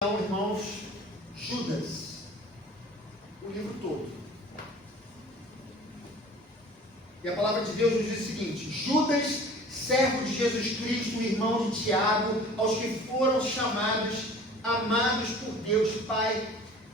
Então, irmãos, Judas, o livro todo. E a palavra de Deus nos diz o seguinte: Judas, servo de Jesus Cristo, irmão de Tiago, aos que foram chamados, amados por Deus Pai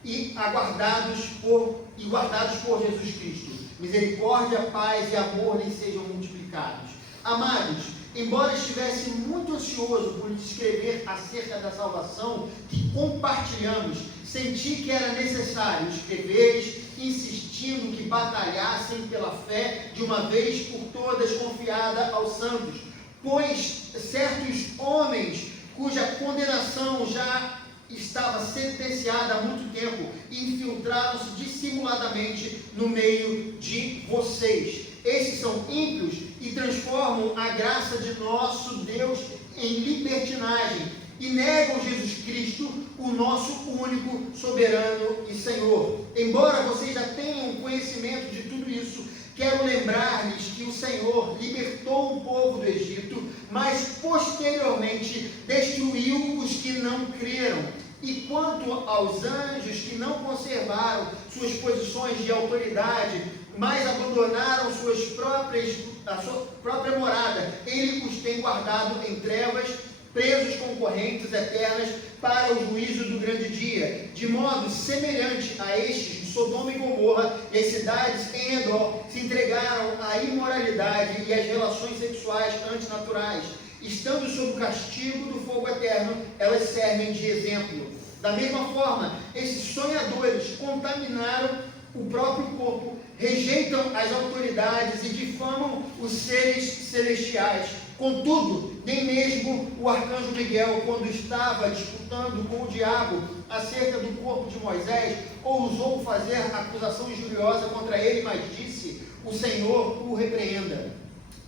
e guardados por Jesus Cristo. Misericórdia, paz e amor lhes sejam multiplicados. Amados, embora estivesse muito ansioso por lhes escrever acerca da salvação que compartilhamos, senti que era necessário escrever-lhes, insistindo que batalhassem pela fé de uma vez por todas confiada aos santos, pois certos homens cuja condenação já estava sentenciada há muito tempo infiltraram-se dissimuladamente no meio de vocês. Esses são ímpios e transformam a graça de nosso Deus em libertinagem e negam Jesus Cristo, o nosso único soberano e Senhor. Embora vocês já tenham conhecimento de tudo isso, quero lembrar-lhes que o Senhor libertou o povo do Egito, mas posteriormente destruiu os que não creram. E quanto aos anjos que não conservaram suas posições de autoridade, mas abandonaram a sua própria morada, ele os tem guardado em trevas, presos com correntes eternas para o juízo do grande dia, de modo semelhante a estes de Sodoma e Gomorra, e as cidades em redor se entregaram à imoralidade e às relações sexuais antinaturais. Estando sob o castigo do fogo eterno, elas servem de exemplo. Da mesma forma, esses sonhadores contaminaram o próprio corpo, rejeitam as autoridades e difamam os seres celestiais. Contudo, nem mesmo o arcanjo Miguel, quando estava disputando com o diabo acerca do corpo de Moisés, ousou fazer acusação injuriosa contra ele, mas disse: o Senhor o repreenda.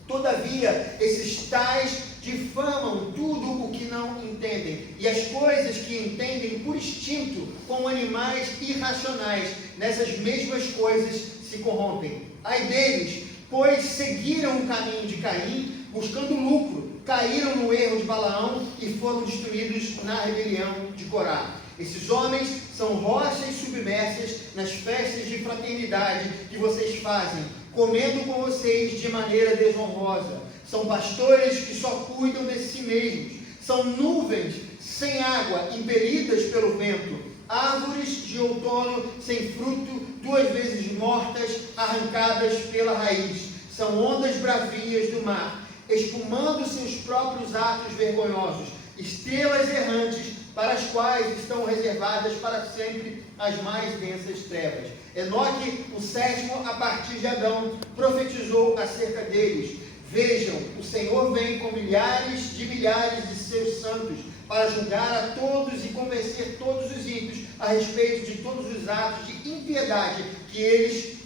Todavia, esses tais difamam tudo o que não entendem, e as coisas que entendem por instinto, como animais irracionais, nessas mesmas coisas se corrompem. Ai deles, pois seguiram o caminho de Caim, buscando lucro, caíram no erro de Balaão e foram destruídos na rebelião de Corá. Esses homens são rochas submersas nas festas de fraternidade que vocês fazem, comendo com vocês de maneira desonrosa. São pastores que só cuidam de si mesmos. São nuvens sem água, impelidas pelo vento. Árvores de outono sem fruto, 2 vezes mortas, arrancadas pela raiz. São ondas bravias do mar, espumando seus próprios atos vergonhosos. Estrelas errantes, para as quais estão reservadas para sempre as mais densas trevas. Enoque, o 7º, a partir de Adão, profetizou acerca deles. Vejam, o Senhor vem com milhares de seus santos, para julgar a todos e convencer todos os ímpios a respeito de todos os atos de impiedade que eles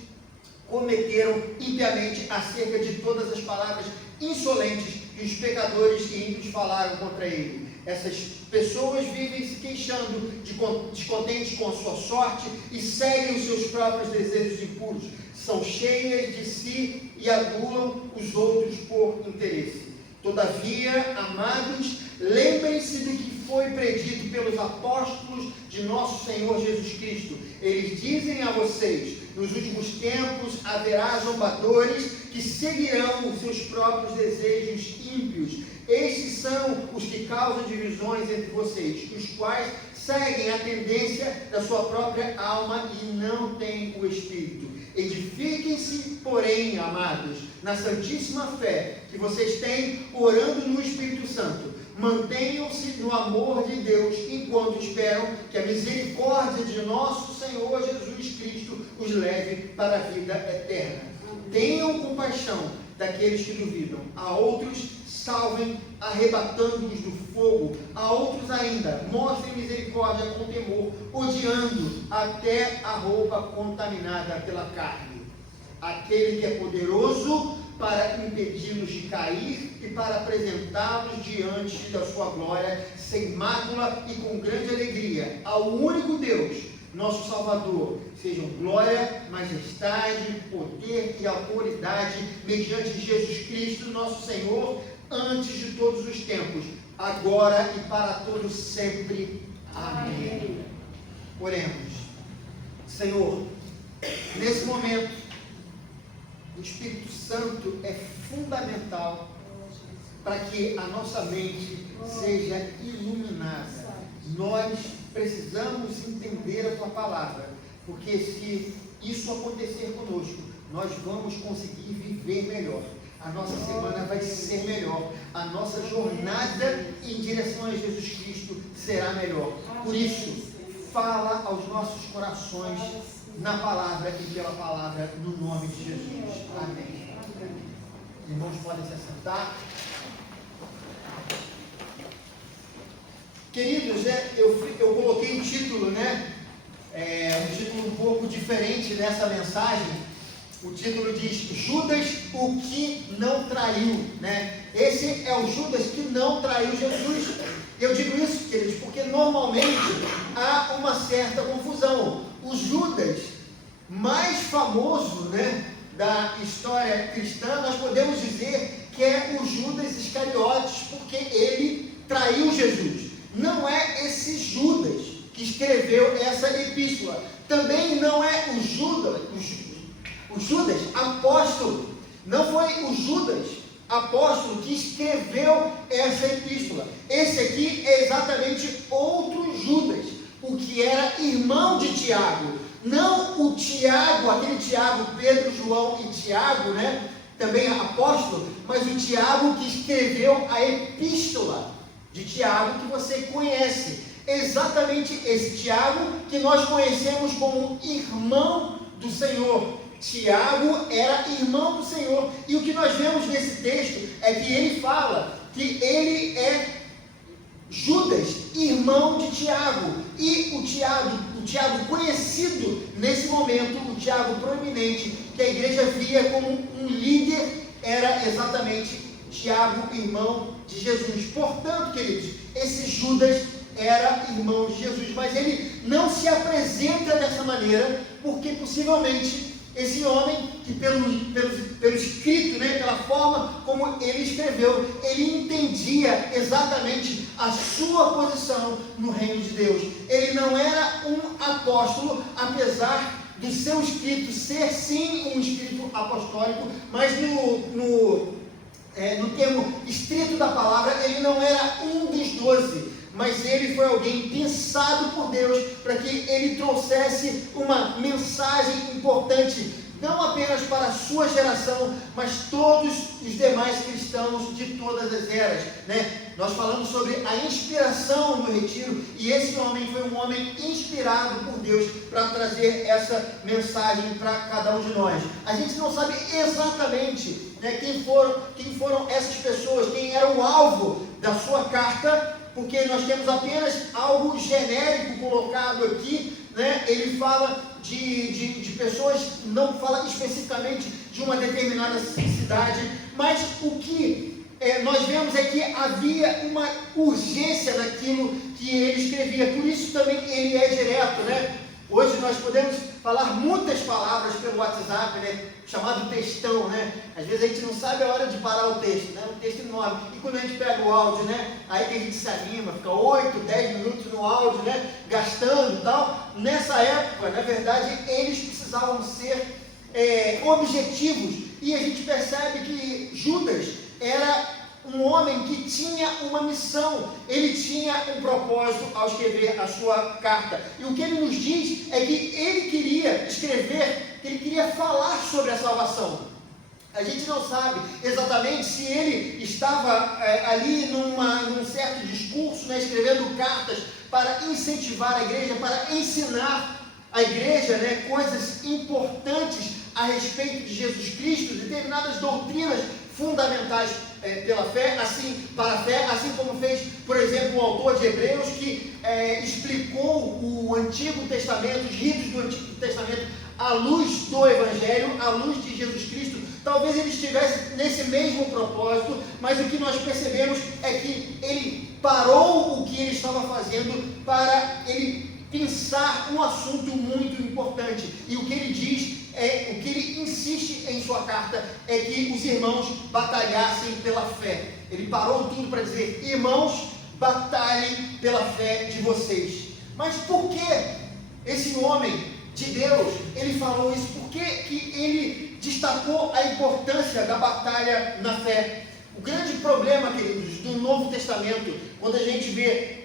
cometeram impiamente, acerca de todas as palavras insolentes que os pecadores e ímpios falaram contra ele. Essas pessoas vivem se queixando, descontentes com a sua sorte, e seguem os seus próprios desejos impuros. São cheias de si e adulam os outros por interesse. Todavia, amados, lembrem-se do que foi predito pelos apóstolos de nosso Senhor Jesus Cristo. Eles dizem a vocês: nos últimos tempos haverá zombadores que seguirão os seus próprios desejos ímpios. Estes são os que causam divisões entre vocês, os quais seguem a tendência da sua própria alma e não têm o Espírito. Edifiquem-se, porém, amados, na santíssima fé que vocês têm, orando no Espírito Santo. Mantenham-se no amor de Deus, enquanto esperam que a misericórdia de nosso Senhor Jesus Cristo os leve para a vida eterna. Tenham compaixão daqueles que duvidam. A outros salvem, arrebatando-os do fogo. A outros ainda mostrem misericórdia com temor, odiando até a roupa contaminada pela carne. Aquele que é poderoso para impedi-los de cair e para apresentá-los diante da sua glória, sem mácula e com grande alegria. Ao único Deus, nosso Salvador, sejam glória, majestade, poder e autoridade, mediante Jesus Cristo, nosso Senhor, antes de todos os tempos, agora e para todos sempre. Amém. Oremos. Senhor, nesse momento, o Espírito Santo é fundamental para que a nossa mente seja iluminada. Nós precisamos entender a Tua palavra, porque se isso acontecer conosco, nós vamos conseguir viver melhor. A nossa semana vai ser melhor. A nossa jornada em direção a Jesus Cristo será melhor. Por isso, fala aos nossos corações na palavra e pela palavra, no nome de Jesus. Amém. Irmãos, podem se assentar. Queridos, eu coloquei um título, um título um pouco diferente nessa mensagem. O título diz: Judas, o que não traiu, Esse é o Judas que não traiu Jesus. Eu digo isso, queridos, porque normalmente há uma certa confusão. O Judas mais famoso, da história cristã, nós podemos dizer que é o Judas Iscariotes, porque ele traiu Jesus. Não é esse Judas que escreveu essa epístola. Também não é o Judas apóstolo. Não foi o Judas apóstolo que escreveu essa epístola. Esse aqui é exatamente outro Judas, o que era irmão de Tiago. Não o Tiago, aquele Tiago, Pedro, João e Tiago, também apóstolo, mas o Tiago que escreveu a epístola de Tiago, que você conhece. Exatamente esse Tiago que nós conhecemos como irmão do Senhor. Tiago era irmão do Senhor. E o que nós vemos nesse texto é que ele fala que ele é Judas, irmão de Tiago. E o Tiago conhecido nesse momento, o Tiago proeminente, que a igreja via como um líder, era exatamente Tiago, irmão de Jesus. Portanto, queridos, esse Judas era irmão de Jesus, mas ele não se apresenta dessa maneira, porque possivelmente esse homem, que pelo escrito, pela forma como ele escreveu, ele entendia exatamente a sua posição no reino de Deus. Ele não era um apóstolo, apesar do seu escrito ser sim um escrito apostólico, mas no termo estrito da palavra, ele não era um dos 12, mas ele foi alguém pensado por Deus para que ele trouxesse uma mensagem importante, não apenas para a sua geração, mas todos os demais cristãos de todas as eras. Nós falamos sobre a inspiração no retiro, e esse homem foi um homem inspirado por Deus para trazer essa mensagem para cada um de nós. A gente não sabe exatamente quem foram essas pessoas, quem era o alvo da sua carta, porque nós temos apenas algo genérico colocado aqui. Ele fala de pessoas, não fala especificamente de uma determinada cidade, mas o que nós vemos é que havia uma urgência naquilo que ele escrevia. Por isso também ele é direto. Hoje nós podemos falar muitas palavras pelo WhatsApp, chamado textão, Às vezes a gente não sabe a hora de parar o texto, um texto enorme. E quando a gente pega o áudio, aí que a gente se anima, fica 8, 10 minutos no áudio, gastando e tal. Nessa época, na verdade, eles precisavam ser objetivos. E a gente percebe que Judas era um homem que tinha uma missão, ele tinha um propósito ao escrever a sua carta. E o que ele nos diz é que ele queria escrever, que ele queria falar sobre a salvação. A gente não sabe exatamente se ele estava ali num certo discurso, escrevendo cartas para incentivar a igreja, para ensinar a igreja coisas importantes a respeito de Jesus Cristo, determinadas doutrinas fundamentais para a fé, assim como fez, por exemplo, o autor de Hebreus, que explicou o Antigo Testamento, os ritos do Antigo Testamento, à luz do Evangelho, à luz de Jesus Cristo. Talvez ele estivesse nesse mesmo propósito, mas o que nós percebemos é que ele parou o que ele estava fazendo para ele pensar um assunto muito importante. E o que ele diz, o que ele insiste em sua carta, é que os irmãos batalhassem pela fé. Ele parou tudo para dizer: irmãos, batalhem pela fé de vocês. Mas por que esse homem de Deus, ele falou isso? Por que ele destacou a importância da batalha na fé? O grande problema, queridos, do Novo Testamento, quando a gente vê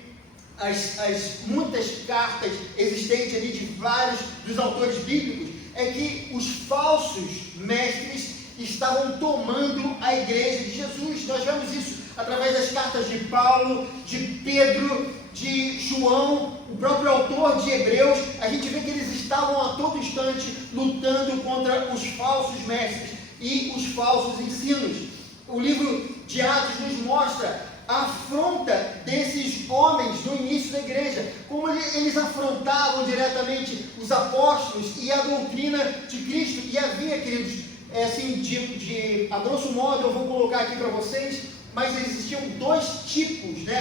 as muitas cartas existentes ali de vários dos autores bíblicos, é que os falsos mestres estavam tomando a igreja de Jesus. Nós vemos isso através das cartas de Paulo, de Pedro, de João, o próprio autor de Hebreus. A gente vê que eles estavam a todo instante lutando contra os falsos mestres e os falsos ensinos. O livro de Atos nos mostra a afronta desses homens no início da igreja, como eles afrontavam diretamente os apóstolos e a doutrina de Cristo. E havia, queridos, assim, a grosso modo eu vou colocar aqui para vocês, mas existiam dois tipos,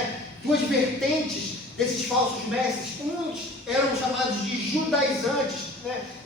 duas vertentes desses falsos mestres. Uns eram chamados de judaizantes,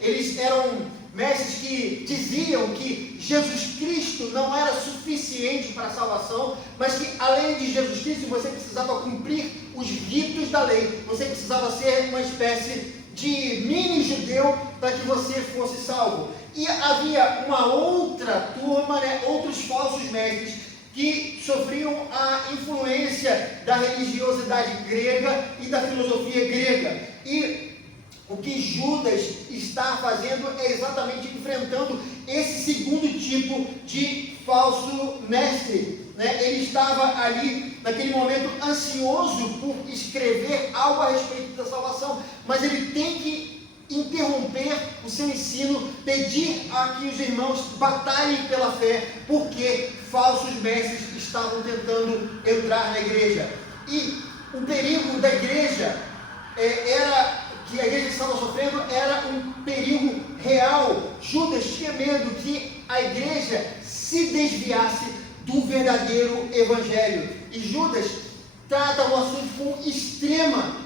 eles eram mestres que diziam que Jesus Cristo não era suficiente para a salvação, mas que além de Jesus Cristo você precisava cumprir os ritos da lei, você precisava ser uma espécie de mini judeu para que você fosse salvo. E havia uma outra turma, outros falsos mestres que sofriam a influência da religiosidade grega e da filosofia grega. E o que Judas está fazendo é exatamente enfrentando esse segundo tipo de falso mestre. Ele estava ali, naquele momento, ansioso por escrever algo a respeito da salvação, mas ele tem que interromper o seu ensino, pedir a que os irmãos batalhem pela fé, porque falsos mestres estavam tentando entrar na igreja. E o perigo da igreja que a igreja estava sofrendo era um perigo real. Judas tinha medo que a igreja se desviasse do verdadeiro evangelho. E Judas trata o assunto com extrema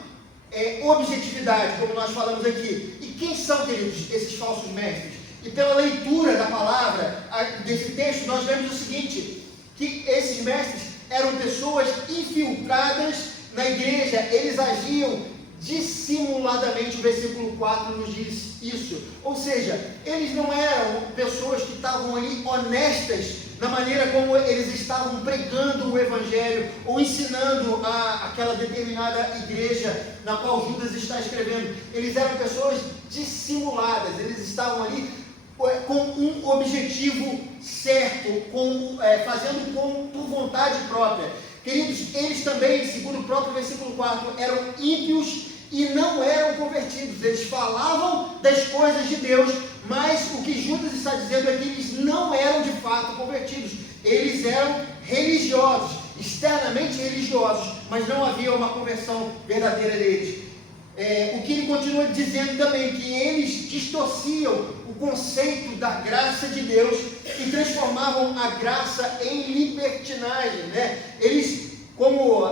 objetividade, como nós falamos aqui. E quem são, queridos, esses falsos mestres? E pela leitura da palavra desse texto, nós vemos o seguinte, que esses mestres eram pessoas infiltradas na igreja, eles agiam dissimuladamente. O versículo 4 nos diz isso, ou seja, eles não eram pessoas que estavam ali honestas na maneira como eles estavam pregando o evangelho ou ensinando aquela determinada igreja na qual Judas está escrevendo. Eles eram pessoas dissimuladas, eles estavam ali com um objetivo certo, fazendo por vontade própria. Queridos, eles também, segundo o próprio versículo 4, eram ímpios e não eram convertidos. Eles falavam das coisas de Deus, mas o que Judas está dizendo é que eles não eram de fato convertidos. Eles eram religiosos, externamente religiosos, mas não havia uma conversão verdadeira deles. O que ele continua dizendo também, que eles distorciam o conceito da graça de Deus e transformavam a graça em libertinagem, Eles, como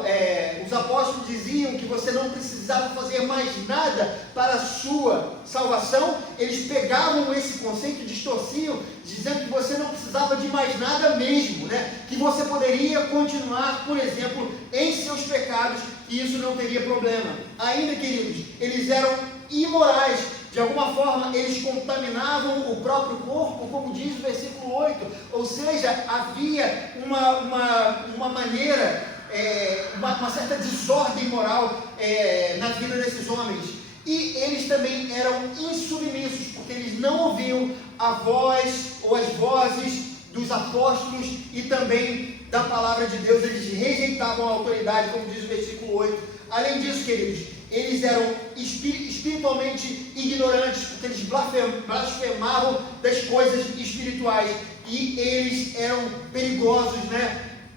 os apóstolos diziam que você não precisava fazer mais nada para a sua salvação, eles pegavam esse conceito e distorciam, dizendo que você não precisava de mais nada mesmo, que você poderia continuar, por exemplo, em seus pecados, e isso não teria problema. Ainda, queridos, eles eram imorais. De alguma forma, eles contaminavam o próprio corpo, como diz o versículo 8. Ou seja, havia uma maneira, uma certa desordem moral na vida desses homens. E eles também eram insubmissos, porque eles não ouviam a voz ou as vozes dos apóstolos e também da palavra de Deus. Eles rejeitavam a autoridade, como diz o versículo 8. Além disso, queridos, eles eram espiritualmente ignorantes, porque eles blasfemavam das coisas espirituais, e eles eram perigosos,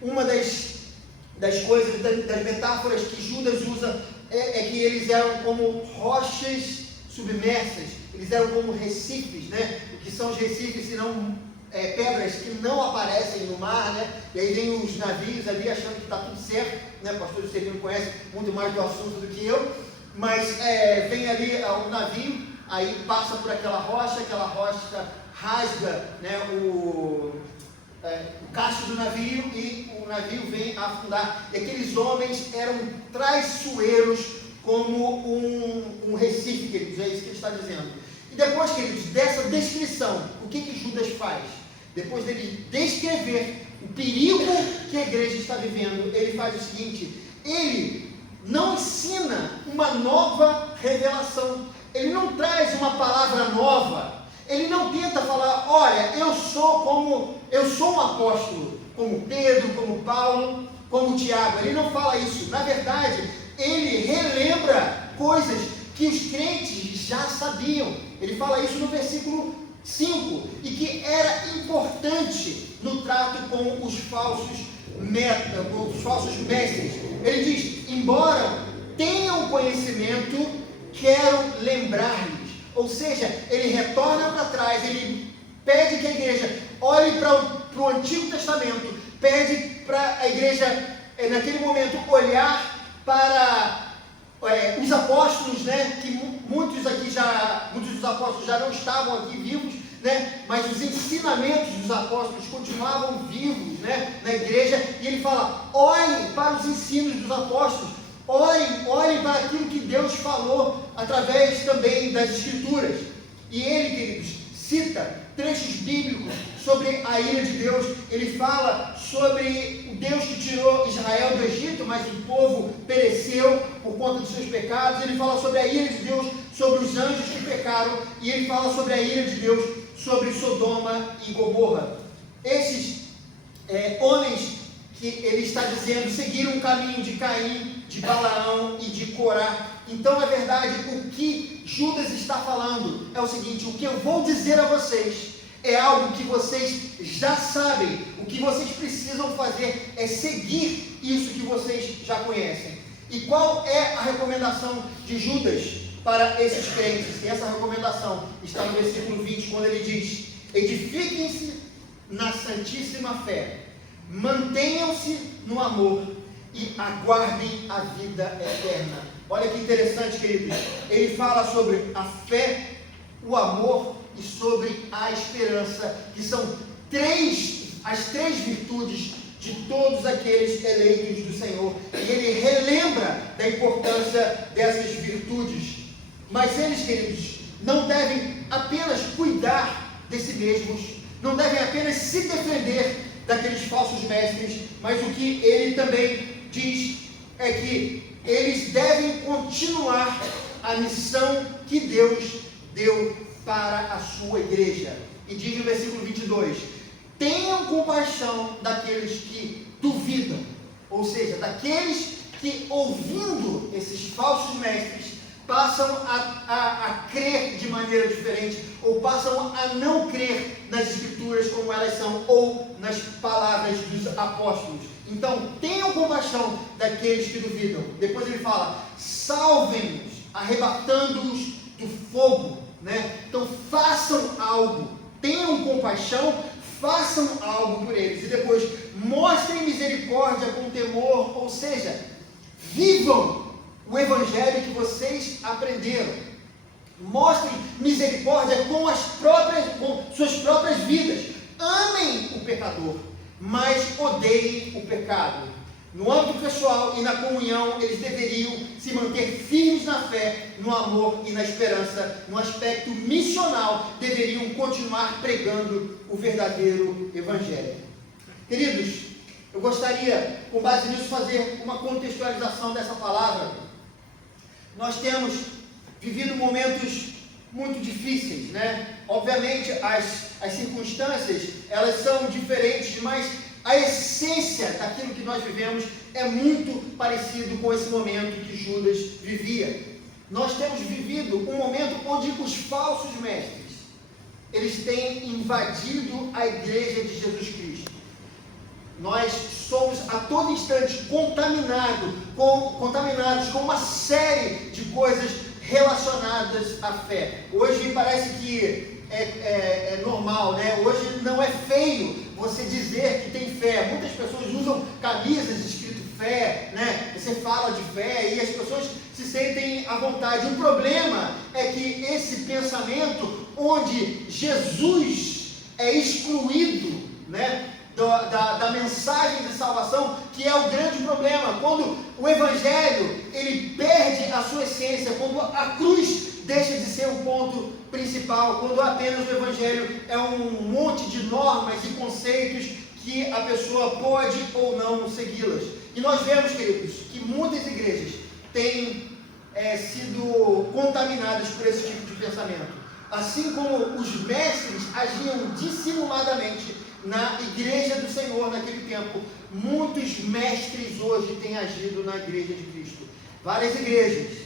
Uma das coisas, das metáforas que Judas usa é que eles eram como rochas submersas, eles eram como recifes, O que são os recifes, senão pedras que não aparecem no mar, E aí vem os navios ali achando que está tudo certo, O pastor Juscelino conhece muito mais do assunto do que eu, mas vem ali um navio, aí passa por aquela rocha rasga, o casco do navio e o navio vem a afundar. E aqueles homens eram traiçoeiros como um Recife, queridos, é isso que ele está dizendo. E depois, queridos, dessa descrição, o que Judas faz? Depois dele descrever o perigo que a igreja está vivendo, ele faz o seguinte: ele não ensina uma nova revelação, ele não traz uma palavra nova, ele não tenta falar, olha, eu sou um apóstolo, como Pedro, como Paulo, como Tiago. Ele não fala isso. Na verdade, ele relembra coisas que os crentes já sabiam. Ele fala isso no versículo 5, e que era importante no trato com os falsos mestres. Ele diz, embora tenham conhecimento, quero lembrar-lhes. Ou seja, ele retorna para trás, ele pede que a igreja olhe para o Antigo Testamento, pede para a igreja, naquele momento, olhar para os apóstolos, né, que muitos dos apóstolos já não estavam aqui vivos, né, mas os ensinamentos dos apóstolos continuavam vivos, né, na igreja, e ele fala, olhem para os ensinos dos apóstolos, olhem para aquilo que Deus falou através também das Escrituras. E ele, queridos, cita trechos bíblicos sobre a ira de Deus. Ele fala sobre o Deus que tirou Israel do Egito, mas o povo pereceu por conta dos seus pecados. Ele fala sobre a ira de Deus, sobre os anjos que pecaram, e ele fala sobre a ira de Deus, sobre Sodoma e Gomorra. Esses homens que ele está dizendo seguiram o caminho de Caim, de Balaão e de Corá. Então, na verdade, o que Judas está falando é o seguinte: o que eu vou dizer a vocês é algo que vocês já sabem. O que vocês precisam fazer é seguir isso que vocês já conhecem. E qual é a recomendação de Judas para esses crentes? E essa recomendação está no versículo 20, quando ele diz: edifiquem-se na santíssima fé, mantenham-se no amor e aguardem a vida eterna. Olha que interessante, queridos. Ele fala sobre a fé, o amor e sobre a esperança, que são as três virtudes de todos aqueles eleitos do Senhor. E ele relembra da importância dessas virtudes. Mas eles, queridos, não devem apenas cuidar de si mesmos, não devem apenas se defender daqueles falsos mestres, mas o que ele também diz é que eles devem continuar a missão que Deus deu para a sua igreja. E diz no versículo 22, tenham compaixão daqueles que duvidam, ou seja, daqueles que, ouvindo esses falsos mestres, passam a crer de maneira diferente, ou passam a não crer nas Escrituras como elas são, ou nas palavras dos apóstolos. Então, tenham compaixão daqueles que duvidam. Depois ele fala, salvem-nos, arrebatando-os do fogo, né? Então, façam algo, tenham compaixão, façam algo por eles. E depois, mostrem misericórdia com temor, ou seja, vivam o evangelho que vocês aprenderam. Mostrem misericórdia com suas próprias vidas. Amem o pecador, mas odeiem o pecado. No âmbito pessoal e na comunhão, eles deveriam se manter firmes na fé, no amor e na esperança. No aspecto missional, deveriam continuar pregando o verdadeiro evangelho. Queridos, eu gostaria, com base nisso, fazer uma contextualização dessa palavra. Nós temos vivido momentos muito difíceis, né? Obviamente, as circunstâncias, elas são diferentes, mas a essência daquilo que nós vivemos é muito parecido com esse momento que Judas vivia. Nós temos vivido um momento onde os falsos mestres, eles têm invadido a igreja de Jesus Cristo. Nós somos a todo instante contaminados com uma série de coisas relacionadas à fé. Hoje parece que é normal, né? Hoje não é feio você dizer que tem fé. Muitas pessoas usam camisas escrito fé, né? Você fala de fé e as pessoas se sentem à vontade. O problema é que esse pensamento onde Jesus é excluído, né? da mensagem de salvação, que é o grande problema. Quando o Evangelho ele perde a sua essência, quando a cruz deixa de ser o ponto principal, quando apenas o Evangelho é um monte de normas e conceitos que a pessoa pode ou não segui-las. E nós vemos, queridos, que muitas igrejas têm sido contaminadas por esse tipo de pensamento. Assim como os mestres agiam dissimuladamente na igreja do Senhor naquele tempo, muitos mestres hoje têm agido na igreja de Cristo. Várias igrejas,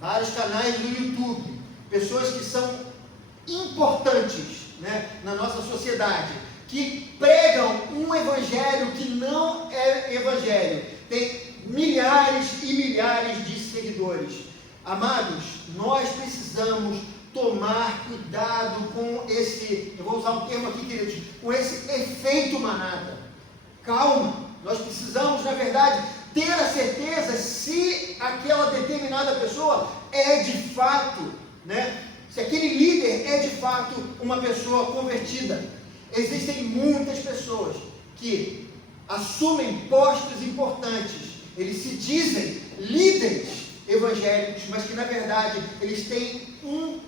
vários canais no YouTube, pessoas que são importantes, né, na nossa sociedade, que pregam um evangelho que não é evangelho, tem milhares e milhares de seguidores. Amados, nós precisamos tomar cuidado com esse, eu vou usar um termo aqui, queridos, com esse efeito manada. Calma, nós precisamos, na verdade, ter a certeza se aquela determinada pessoa é de fato, né, se aquele líder é de fato uma pessoa convertida. Existem muitas pessoas que assumem postos importantes, eles se dizem líderes evangélicos, mas que na verdade eles têm um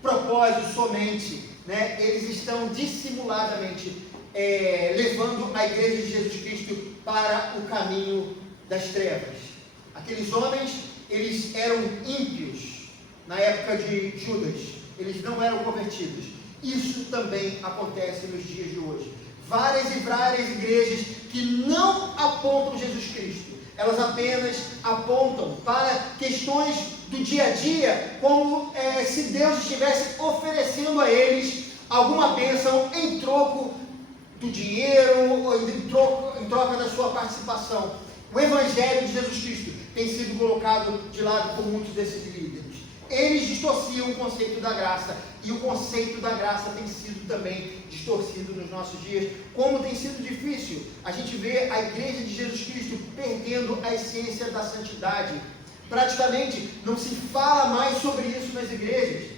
propósito somente, né? Eles estão dissimuladamente levando a igreja de Jesus Cristo para o caminho das trevas. Aqueles homens, eles eram ímpios na época de Judas, eles não eram convertidos. Isso também acontece nos dias de hoje. Várias e várias igrejas que não apontam Jesus Cristo, elas apenas apontam para questões do dia a dia, como se Deus estivesse oferecendo a eles alguma bênção em troco do dinheiro, ou em troca da sua participação. O Evangelho de Jesus Cristo tem sido colocado de lado por muitos desses líderes. Eles distorciam o conceito da graça, e o conceito da graça tem sido também distorcido nos nossos dias. Como tem sido difícil a gente ver a igreja de Jesus Cristo perdendo a essência da santidade. Praticamente não se fala mais sobre isso nas igrejas.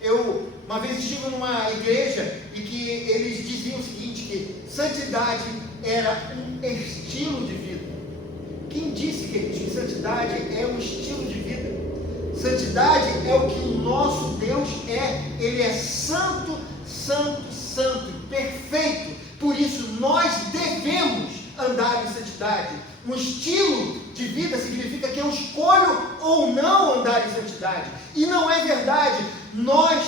Eu uma vez estive numa igreja e que eles diziam o seguinte, que santidade era um estilo de vida. Quem disse, queridos, que santidade é um estilo de vida? Santidade é o que o nosso Deus é. Ele é santo, santo, santo, perfeito. Por isso nós devemos andar em santidade. Um estilo de vida significa que eu escolho ou não andar em santidade. E não é verdade. Nós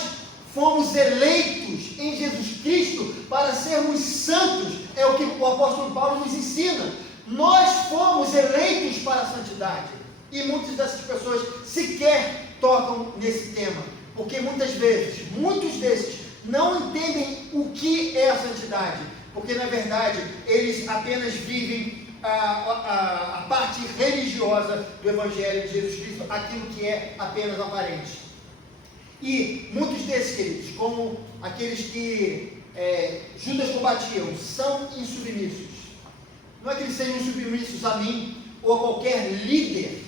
fomos eleitos em Jesus Cristo para sermos santos. É o que o apóstolo Paulo nos ensina. Nós fomos eleitos para a santidade. E muitas dessas pessoas sequer tocam nesse tema, porque muitas vezes, muitos desses não entendem o que é a santidade, porque na verdade eles apenas vivem a parte religiosa do Evangelho de Jesus Cristo, aquilo que é apenas aparente. E muitos desses, queridos, como aqueles que Judas combatia, são insubmissos. Não é que eles sejam insubmissos a mim ou a qualquer líder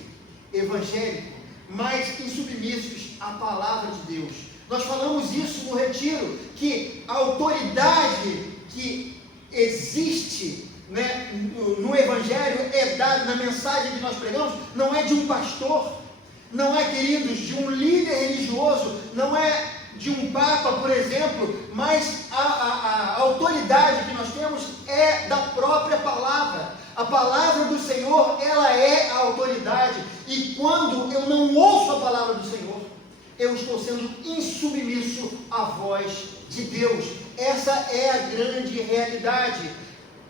evangélico, mas insubmissos à palavra de Deus. Nós falamos isso no retiro, que a autoridade que existe, né, no Evangelho é dada, na mensagem que nós pregamos, não é de um pastor, não é, queridos, de um líder religioso, não é de um papa, por exemplo, mas a autoridade que nós temos é da própria palavra. A palavra do Senhor, ela é a autoridade, e quando eu não ouço a palavra do Senhor, eu estou sendo insubmisso à voz de Deus. Essa é a grande realidade.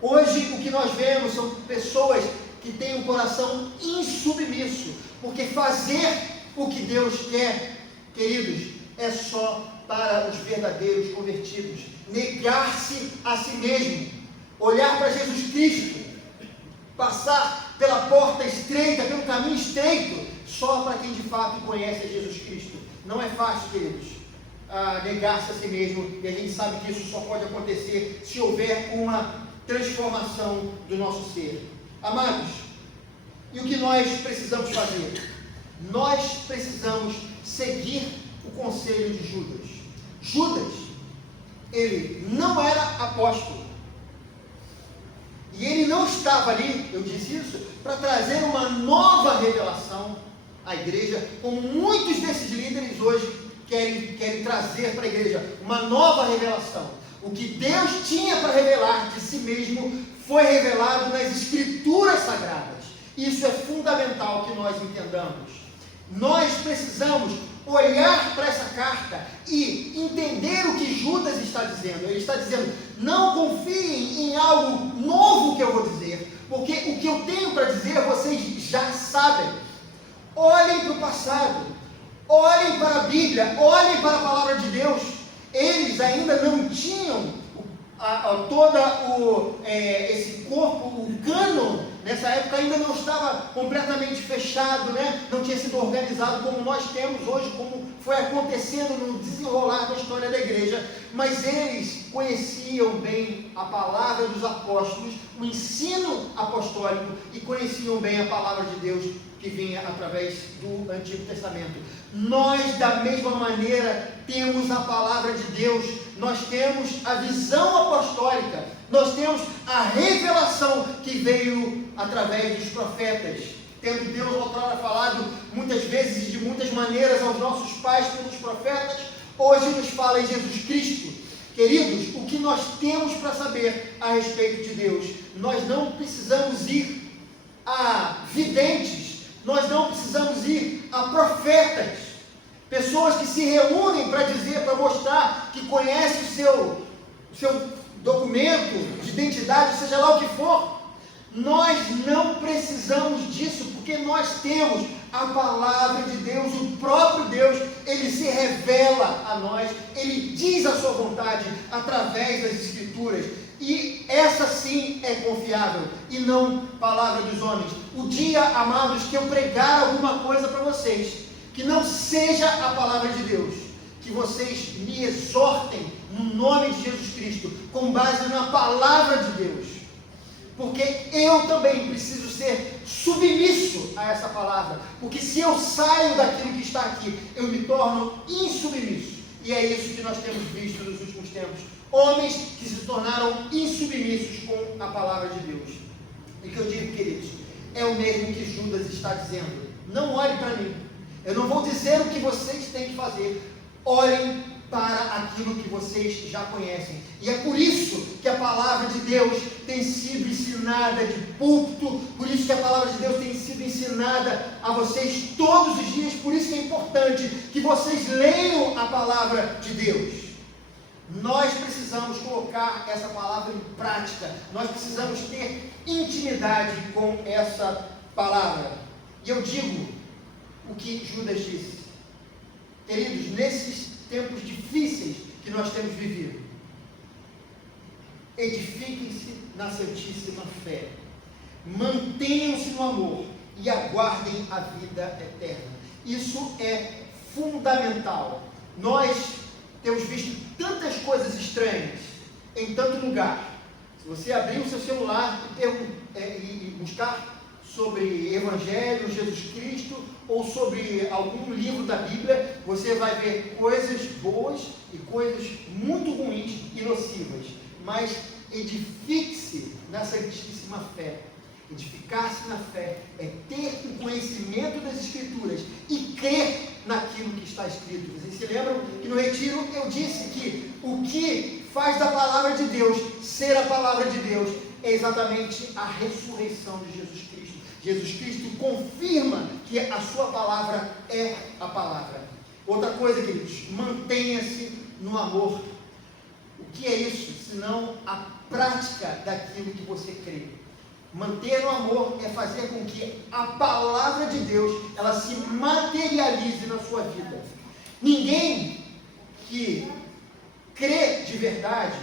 Hoje o que nós vemos são pessoas que têm um coração insubmisso, porque fazer o que Deus quer, queridos, é só para os verdadeiros convertidos. Negar-se a si mesmo, olhar para Jesus Cristo, passar pela porta estreita, pelo caminho estreito, só para quem de fato conhece a Jesus Cristo. Não é fácil, queridos, negar-se a si mesmo, e a gente sabe que isso só pode acontecer se houver uma transformação do nosso ser. Amados, e o que nós precisamos fazer? Nós precisamos seguir o conselho de Judas. Judas, ele não era apóstolo, E ele não estava ali, eu disse isso, para trazer uma nova revelação à igreja, como muitos desses líderes hoje querem trazer para a igreja, uma nova revelação. O que Deus tinha para revelar de si mesmo foi revelado nas Escrituras Sagradas. Isso é fundamental que nós entendamos. Nós precisamos olhar para essa carta e entender o que Judas está dizendo. Ele está dizendo: não confiem em algo novo que eu vou dizer, porque o que eu tenho para dizer vocês já sabem. Olhem para o passado, olhem para a Bíblia, olhem para a palavra de Deus. Eles ainda não tinham esse corpo, o cânon, nessa época ainda não estava completamente fechado, né? Não tinha sido organizado como nós temos hoje, como foi acontecendo no desenrolar da história da igreja, mas eles conheciam bem a palavra dos apóstolos, o ensino apostólico, e conheciam bem a palavra de Deus que vinha através do Antigo Testamento. Nós, da mesma maneira, temos a palavra de Deus, nós temos a visão apostólica, nós temos a revelação que veio através dos profetas, tendo Deus outrora falado muitas vezes e de muitas maneiras aos nossos pais pelos profetas, hoje nos fala em Jesus Cristo. Queridos, o que nós temos para saber a respeito de Deus? Nós não precisamos ir a videntes, nós não precisamos ir a profetas, pessoas que se reúnem para dizer, para mostrar que conhece o seu documento de identidade, seja lá o que for. Nós não precisamos disso, porque nós temos a palavra de Deus, o próprio Deus, ele se revela a nós, ele diz a sua vontade através das Escrituras, e essa sim é confiável, e não palavra dos homens. O dia, amados, que eu pregar alguma coisa para vocês, que não seja a palavra de Deus, que vocês me exortem no nome de Jesus Cristo, com base na palavra de Deus, porque eu também preciso ser submisso a essa palavra, porque se eu saio daquilo que está aqui, eu me torno insubmisso, e é isso que nós temos visto nos últimos tempos, homens que se tornaram insubmissos com a palavra de Deus. E que eu digo, queridos, é o mesmo que Judas está dizendo: não olhe para mim, eu não vou dizer o que vocês têm que fazer, olhem para aquilo que vocês já conhecem. E é por isso que a palavra de Deus tem sido ensinada de púlpito, por isso que a palavra de Deus tem sido ensinada a vocês todos os dias, por isso que é importante que vocês leiam a palavra de Deus. Nós precisamos colocar essa palavra em prática, nós precisamos ter intimidade com essa palavra. E eu digo o que Judas disse, queridos, nesses tempos difíceis que nós temos vivido, edifiquem-se na santíssima fé, mantenham-se no amor e aguardem a vida eterna. Isso é fundamental. Nós temos visto tantas coisas estranhas em tanto lugar. Se você abrir o seu celular e buscar sobre Evangelho, Jesus Cristo, ou sobre algum livro da Bíblia, você vai ver coisas boas e coisas muito ruins e nocivas. Mas edifique-se na santíssima fé. Edificar-se na fé é ter o conhecimento das Escrituras e crer naquilo que está escrito. Vocês se lembram que no retiro eu disse que o que faz da palavra de Deus ser a palavra de Deus é exatamente a ressurreição de Jesus Cristo. Jesus Cristo confirma que a sua palavra é a palavra. Outra coisa, queridos, mantenha-se no amor. O que é isso, senão a prática daquilo que você crê? Manter o amor é fazer com que a palavra de Deus, ela se materialize na sua vida. Ninguém que crê de verdade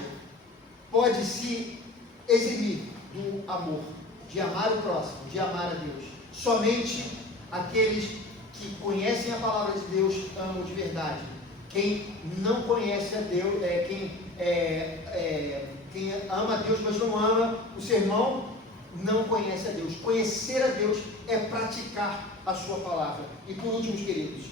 pode se eximir do amor, de amar o próximo, de amar a Deus. Somente aqueles que conhecem a palavra de Deus amam de verdade. Quem não conhece a Deus, quem ama a Deus, mas não ama o seu irmão, não conhece a Deus. Conhecer a Deus é praticar a sua palavra. E por último, queridos,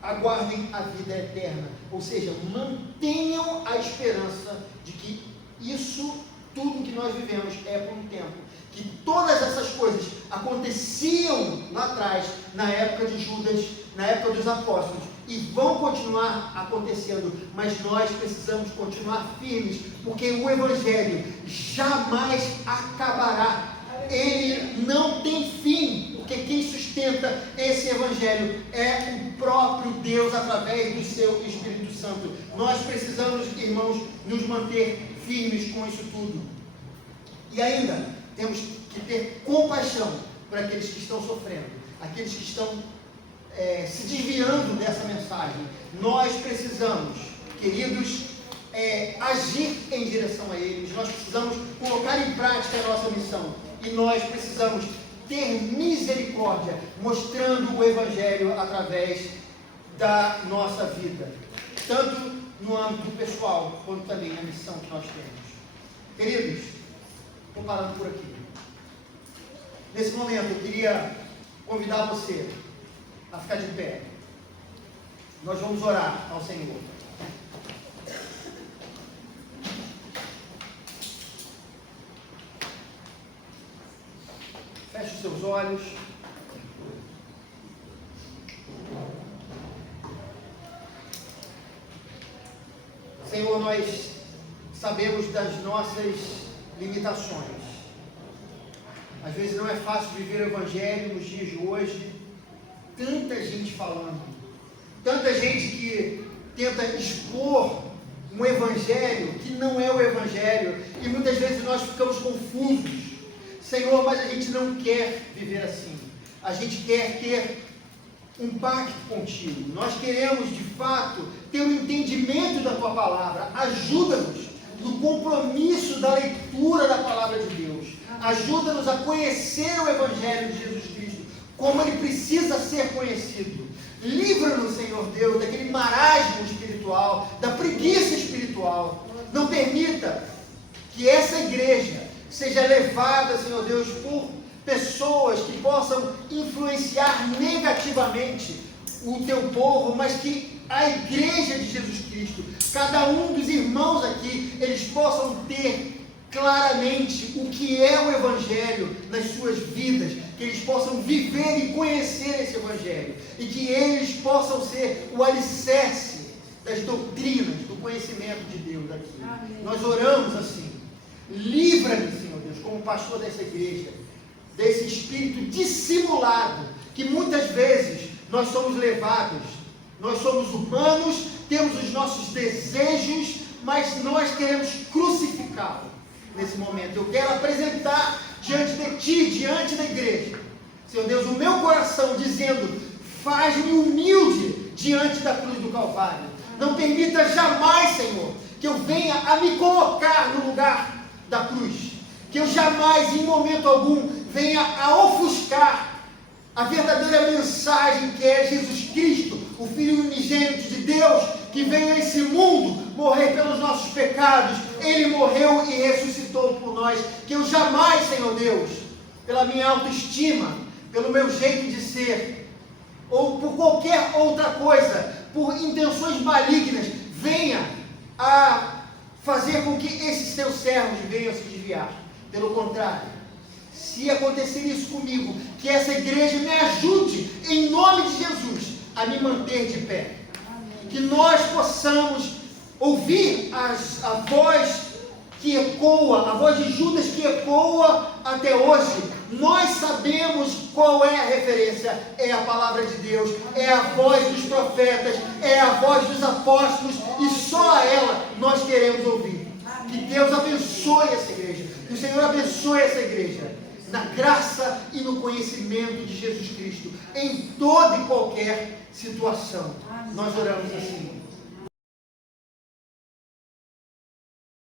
aguardem a vida eterna, ou seja, mantenham a esperança de que isso tudo que nós vivemos é por um tempo. Que todas essas coisas aconteciam lá atrás, na época de Judas, na época dos apóstolos, e vão continuar acontecendo, mas nós precisamos continuar firmes, porque o Evangelho jamais acabará. Ele não tem fim, porque quem sustenta esse Evangelho é o próprio Deus, através do seu Espírito Santo. Nós precisamos, irmãos, nos manter firmes com isso tudo. E ainda, temos que ter compaixão por aqueles que estão sofrendo, aqueles que estão se desviando dessa mensagem. Nós precisamos, queridos, agir em direção a eles. Nós precisamos colocar em prática a nossa missão. E nós precisamos ter misericórdia, mostrando o Evangelho através da nossa vida, tanto no âmbito pessoal, quanto também na missão que nós temos. Queridos, estou parando por aqui. Nesse momento, eu queria convidar você a ficar de pé. Nós vamos orar ao Senhor. Feche os seus olhos. Senhor, nós sabemos das nossas limitações. Às vezes não é fácil viver o Evangelho nos dias de hoje. Tanta gente falando, tanta gente que tenta expor um Evangelho que não é o Evangelho, e muitas vezes nós ficamos confusos. Senhor, mas a gente não quer viver assim. A gente quer ter um pacto contigo. Nós queremos, de fato, ter um entendimento da tua palavra. Ajuda-nos no compromisso da leitura da palavra de Deus. Ajuda-nos a conhecer o Evangelho de Jesus Cristo, como ele precisa ser conhecido. Livra-nos, Senhor Deus, daquele marasmo espiritual, da preguiça espiritual. Não permita que essa igreja seja levada, Senhor Deus, por pessoas que possam influenciar negativamente o teu povo, mas que a igreja de Jesus Cristo, cada um dos irmãos aqui, eles possam ter claramente o que é o Evangelho nas suas vidas, que eles possam viver e conhecer esse Evangelho, e que eles possam ser o alicerce das doutrinas, do conhecimento de Deus aqui. Amém. Nós oramos assim. Livra-me, Senhor Deus, como pastor dessa igreja, desse espírito dissimulado, que muitas vezes nós somos levados. Nós somos humanos, temos os nossos desejos, mas nós queremos crucificá-lo nesse momento. Eu quero apresentar diante de Ti, diante da igreja, Senhor Deus, o meu coração dizendo: faz-me humilde diante da cruz do Calvário. Não permita jamais, Senhor, que eu venha a me colocar no lugar da cruz, que eu jamais, em momento algum, venha a ofuscar a verdadeira mensagem que é Jesus Cristo, o Filho unigênito de Deus, que veio a esse mundo morrer pelos nossos pecados. Ele morreu e ressuscitou por nós. Que eu jamais, Senhor Deus, pela minha autoestima, pelo meu jeito de ser, ou por qualquer outra coisa, por intenções malignas, venha a fazer com que esses teus servos venham a se desviar. Pelo contrário, se acontecer isso comigo, que essa igreja me ajude, em nome de Jesus, a me manter de pé. Que nós possamos ouvir a voz que ecoa, a voz de Judas que ecoa até hoje. Nós sabemos qual é a referência, é a palavra de Deus, é a voz dos profetas, é a voz dos apóstolos, e só a ela nós queremos ouvir. Que Deus abençoe essa igreja, que o Senhor abençoe essa igreja, na graça e no conhecimento de Jesus Cristo, em toda e qualquer situação. Nós oramos assim.